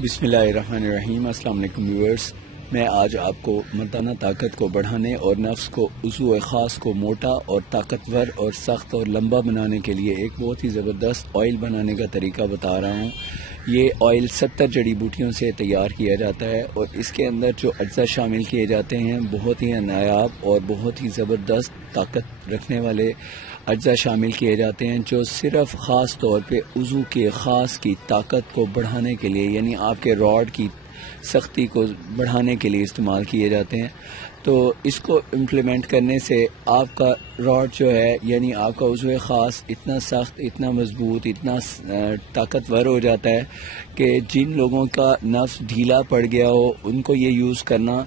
بسم اللہ الرحمن الرحیم۔ السلام علیکم ویورز، میں آج آپ کو مردانہ طاقت کو بڑھانے اور نفس کو عضو خاص کو موٹا اور طاقتور اور سخت اور لمبا بنانے کے لیے ایک بہت ہی زبردست آئل بنانے کا طریقہ بتا رہا ہوں۔ یہ آئل 70 جڑی بوٹیوں سے تیار کیا جاتا ہے اور اس کے اندر جو اجزاء شامل کیے جاتے ہیں بہت ہی نایاب اور بہت ہی زبردست طاقت رکھنے والے اجزاء شامل کیے جاتے ہیں، جو صرف خاص طور پہ عضو کے خاص کی طاقت کو بڑھانے کے لیے، یعنی آپ کے راڈ کی سختی کو بڑھانے کے لیے استعمال کیے جاتے ہیں۔ تو اس کو امپلیمنٹ کرنے سے آپ کا راڈ جو ہے، یعنی آپ کا عضو خاص اتنا سخت، اتنا مضبوط، اتنا طاقتور ہو جاتا ہے کہ جن لوگوں کا نفس ڈھیلا پڑ گیا ہو ان کو یہ یوز کرنا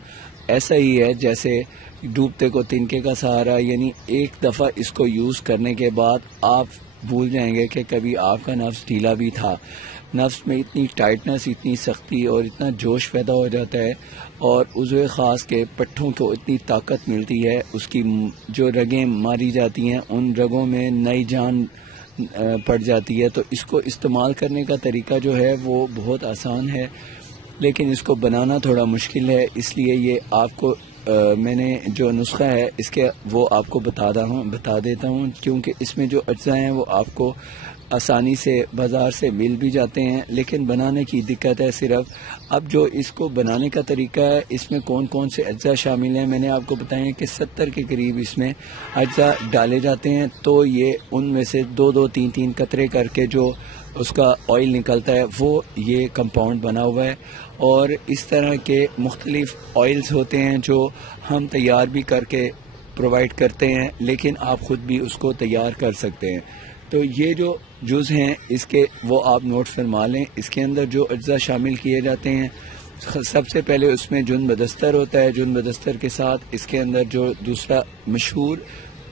ایسا ہی ہے جیسے ڈوبتے کو تنکے کا سہارا، یعنی ایک دفعہ اس کو یوز کرنے کے بعد آپ بھول جائیں گے کہ کبھی آپ کا نفس ڈھیلا بھی تھا۔ نفس میں اتنی ٹائٹنس، اتنی سختی اور اتنا جوش پیدا ہو جاتا ہے اور عضو خاص کے پٹھوں کو اتنی طاقت ملتی ہے، اس کی جو رگیں ماری جاتی ہیں ان رگوں میں نئی جان پڑ جاتی ہے۔ تو اس کو استعمال کرنے کا طریقہ جو ہے وہ بہت آسان ہے، لیکن اس کو بنانا تھوڑا مشکل ہے۔ اس لیے یہ آپ کو میں نے جو نسخہ ہے اس کے وہ آپ کو بتا دیتا ہوں، کیونکہ اس میں جو اجزاء ہیں وہ آپ کو آسانی سے بازار سے مل بھی جاتے ہیں، لیکن بنانے کی دقت ہے صرف۔ اب جو اس کو بنانے کا طریقہ ہے، اس میں کون کون سے اجزاء شامل ہیں میں نے آپ کو بتایا کہ 70 کے قریب اس میں اجزاء ڈالے جاتے ہیں۔ تو یہ ان میں سے 2-2 3-3 قطرے کر کے جو اس کا آئل نکلتا ہے وہ یہ کمپاؤنڈ بنا ہوا ہے۔ اور اس طرح کے مختلف آئلز ہوتے ہیں جو ہم تیار بھی کر کے پرووائڈ کرتے ہیں، لیکن آپ خود بھی اس کو تیار کر سکتے ہیں۔ تو یہ جو جز ہیں اس کے وہ آپ نوٹ فرما لیں۔ اس کے اندر جو اجزاء شامل کیے جاتے ہیں، سب سے پہلے اس میں جن بدستر ہوتا ہے۔ جن بدستر کے ساتھ اس کے اندر جو دوسرا مشہور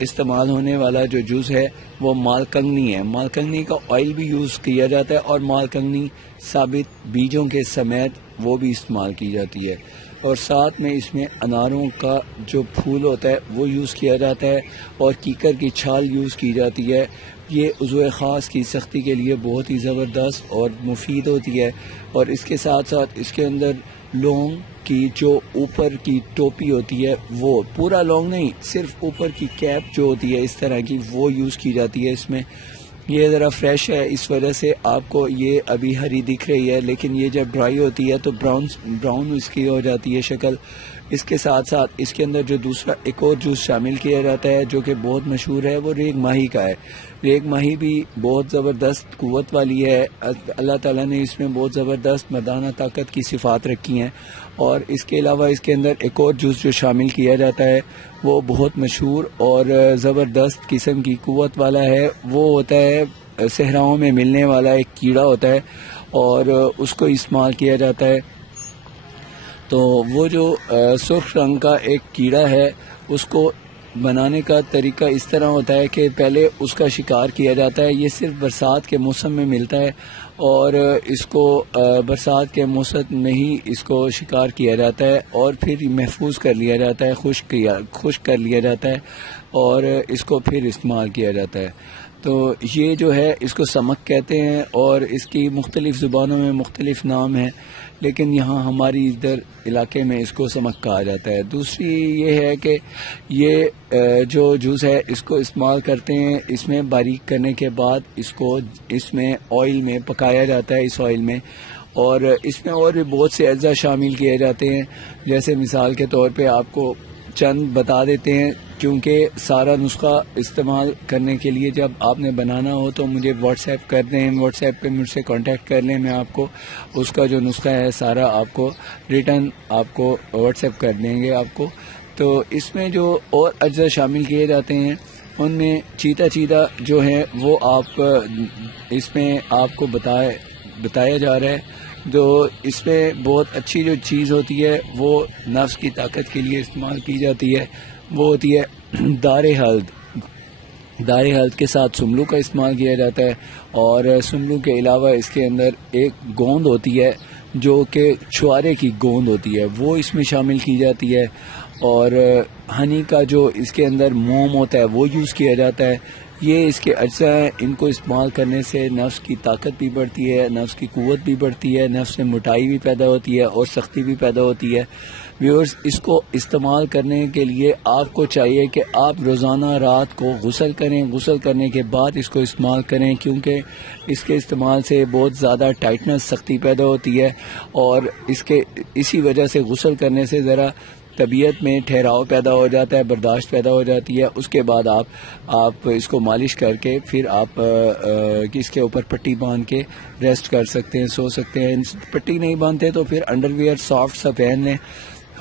استعمال ہونے والا جو جز ہے وہ مال کنگنی ہے۔ مال کنگنی کا آئل بھی یوز کیا جاتا ہے اور مال کنگنی ثابت بیجوں کے سمیت وہ بھی استعمال کی جاتی ہے۔ اور ساتھ میں اس میں اناروں کا جو پھول ہوتا ہے وہ یوز کیا جاتا ہے اور کیکر کی چھال یوز کی جاتی ہے۔ یہ عضو خاص کی سختی کے لیے بہت ہی زبردست اور مفید ہوتی ہے۔ اور اس کے ساتھ ساتھ اس کے اندر لونگ کی جو اوپر کی ٹوپی ہوتی ہے، وہ پورا لونگ نہیں، صرف اوپر کی کیپ جو ہوتی ہے اس طرح کی، وہ یوز کی جاتی ہے اس میں۔ یہ ذرا فریش ہے، اس وجہ سے آپ کو یہ ابھی ہری دکھ رہی ہے، لیکن یہ جب ڈرائی ہوتی ہے تو براؤن اس کی ہو جاتی ہے شکل۔ اس کے ساتھ ساتھ اس کے اندر جو دوسرا ایک اور جوس شامل کیا جاتا ہے جو کہ بہت مشہور ہے، وہ ریگ ماہی کا ہے۔ ریگ ماہی بھی بہت زبردست قوت والی ہے۔ اللہ تعالیٰ نے اس میں بہت زبردست مردانہ طاقت کی صفات رکھی ہیں۔ اور اس کے علاوہ اس کے اندر ایک اور جوس جو شامل کیا جاتا ہے وہ بہت مشہور اور زبردست قسم کی قوت والا ہے۔ وہ ہوتا ہے صحراؤں میں ملنے والا ایک کیڑا ہوتا ہے اور اس کو استعمال کیا جاتا ہے۔ تو وہ جو سرخ رنگ کا ایک کیڑا ہے، اس کو بنانے کا طریقہ اس طرح ہوتا ہے کہ پہلے اس کا شکار کیا جاتا ہے۔ یہ صرف برسات کے موسم میں ملتا ہے اور اس کو برسات کے موسم میں ہی اس کو شکار کیا جاتا ہے اور پھر محفوظ کر لیا جاتا ہے، خشک کر لیا جاتا ہے اور اس کو پھر استعمال کیا جاتا ہے۔ تو یہ جو ہے اس کو سمک کہتے ہیں اور اس کی مختلف زبانوں میں مختلف نام ہیں، لیکن یہاں ہماری ادھر علاقے میں اس کو سمک کہا جاتا ہے۔ دوسری یہ ہے کہ یہ جو جوس ہے اس کو استعمال کرتے ہیں، اس میں باریک کرنے کے بعد اس کو اس میں آئل میں پکایا جاتا ہے، اس آئل میں، اور اس میں اور بھی بہت سے اجزاء شامل کیے جاتے ہیں۔ جیسے مثال کے طور پہ آپ کو چند بتا دیتے ہیں، کیونکہ سارا نسخہ استعمال کرنے کے لیے جب آپ نے بنانا ہو تو مجھے واٹس ایپ کر دیں، واٹس ایپ پہ مجھ سے کانٹیکٹ کر لیں، میں آپ کو اس کا جو نسخہ ہے سارا آپ کو ریٹرن آپ کو واٹس ایپ کر دیں گے آپ کو۔ تو اس میں جو اور اجزاء شامل کیے جاتے ہیں ان میں چیتا جو ہے وہ آپ اس میں آپ کو بتایا جا رہا ہے۔ جو اس میں بہت اچھی جو چیز ہوتی ہے وہ نفس کی طاقت کے لیے استعمال کی جاتی ہے، وہ ہوتی ہے دار ہلد کے ساتھ سملو کا استعمال کیا جاتا ہے۔ اور سملو کے علاوہ اس کے اندر ایک گوند ہوتی ہے جو کہ چھوارے کی گوند ہوتی ہے، وہ اس میں شامل کی جاتی ہے۔ اور ہنی کا جو اس کے اندر موم ہوتا ہے وہ یوز کیا جاتا ہے۔ یہ اس کے اجزاء ہیں، ان کو استعمال کرنے سے نفس کی طاقت بھی بڑھتی ہے، نفس کی قوت بھی بڑھتی ہے، نفس میں موٹائی بھی پیدا ہوتی ہے اور سختی بھی پیدا ہوتی ہے۔ ویورز، اس کو استعمال کرنے کے لیے آپ کو چاہیے کہ آپ روزانہ رات کو غسل کریں، غسل کرنے کے بعد اس کو استعمال کریں، کیونکہ اس کے استعمال سے بہت زیادہ ٹائٹنس، سختی پیدا ہوتی ہے، اور اسی وجہ سے غسل کرنے سے ذرا طبیعت میں ٹھہراؤ پیدا ہو جاتا ہے، برداشت پیدا ہو جاتی ہے۔ اس کے بعد آپ اس کو مالش کر کے پھر آپ اس کے اوپر پٹی باندھ کے ریسٹ کر سکتے ہیں، سو سکتے ہیں۔ پٹی نہیں باندھتے تو پھر انڈر ویئر سافٹ سا پہن لیں،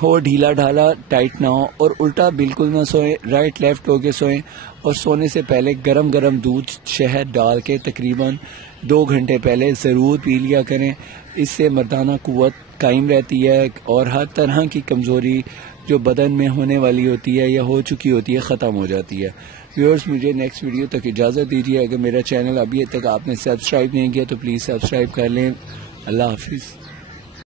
ہو ڈھیلا ڈھالا، ٹائٹ نہ ہو، اور الٹا بالکل نہ سوئیں، رائٹ لیفٹ ہو کے سوئیں، اور سونے سے پہلے گرم گرم دودھ شہد ڈال کے تقریباً 2 گھنٹے پہلے ضرور پی لیا کریں۔ اس سے مردانہ قوت قائم رہتی ہے اور ہر طرح کی کمزوری جو بدن میں ہونے والی ہوتی ہے یا ہو چکی ہوتی ہے ختم ہو جاتی ہے۔ ویورز، مجھے نیکسٹ ویڈیو تک اجازت دیجیے۔ اگر میرا چینل ابھی تک آپ نے سبسکرائب نہیں کیا تو پلیز سبسکرائب کر لیں۔ اللہ حافظ۔